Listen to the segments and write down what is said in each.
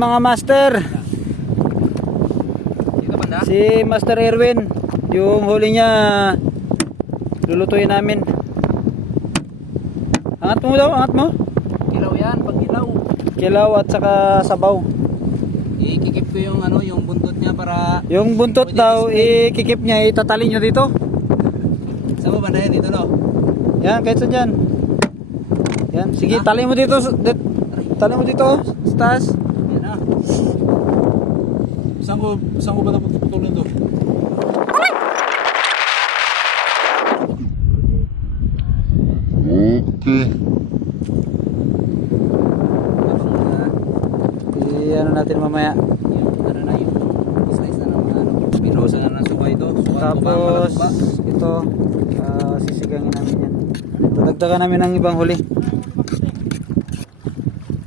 mga master. Si Master Erwin, yung huli niya lulutuin namin. Angat mo daw, angat mo. Kilaw yan, pag kilaw. Kilaw at saka sabaw. Ikikip ko yung ano, yung buntot niya para... Yung buntot daw, ikikip niya, itatali nyo dito. Saan mo ba na yan dito, no? Yan, kahit saan dyan. Yan, sige, tali mo dito. Tali mo dito, sa taas. Yan na. Saan ko ba naputulin to? Okay. Ano natin mamaya. Yung ano na yung slice na ng ano. Pinusa na ng suka ito. Tapos ito, sisigangin namin yan. Dagdagan namin ang ibang huli.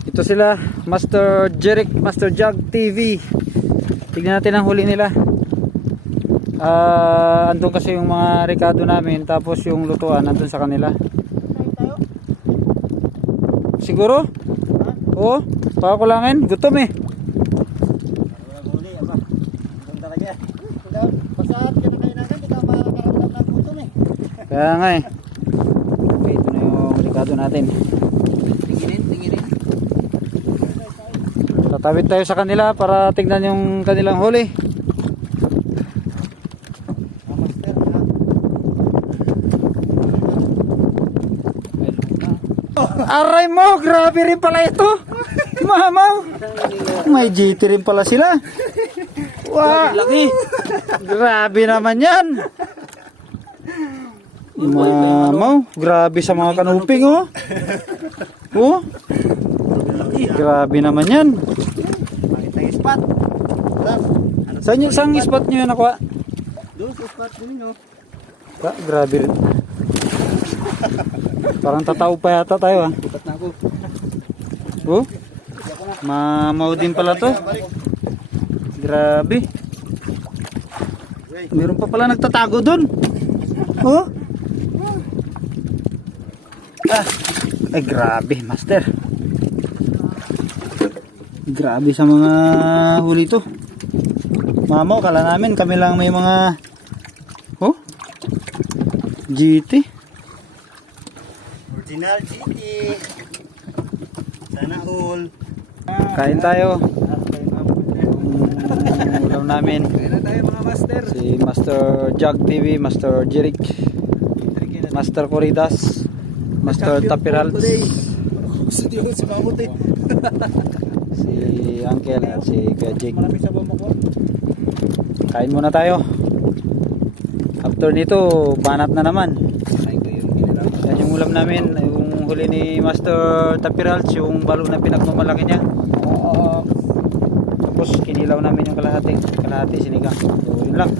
Ito sila, Master Jeric, Master Jug TV. Tignan natin ang huli nila. Andun kasi yung mga rekado namin, tapos yung lutuan andun sa kanila. Siguro? Oo, pakakulangin, gutom eh. Kaya nga eh. Okay, ito na yung rekado natin. Tinginin. Tatawid tayo sa kanila para tignan yung kanilang huli. Aray mo, grabe rin pala ito. Mamaw. May GT rin pala sila. Wow. Laki. Grabe naman yan. Mamaw, grabe sa mga kanuping oh. Oh. Grabe naman yan. Makita yung spot. Saan spot nyo yun nakuha? Doon sa spot din, no? Grabe rin. Parang tataw pa yata tayo ah. Bukat na ako. Oh. Mamaw din pala to. Grabe. Meron pa pala nagtatago doon. Oh. Ay grabe, master. Grabe sa mga huli to. Mamaw, kala namin kami lang may mga GT. Original GT. Sana all. Kain tayo. Ulam namin. Kaya na tayo mga master. Si Master Jug TV, Master Jeric, Master Corridas, Master Tapirals, Gusto niyo si Mamut eh. si Uncle at si Kuya Jake. Kain muna tayo. After nito, banat na naman. Yan yung ulam namin, yung huli ni Master Tapirals, yung balo na pinagmamalaki niya. Tapos kinilaw namin yung kalahati sinigang. So yun lang.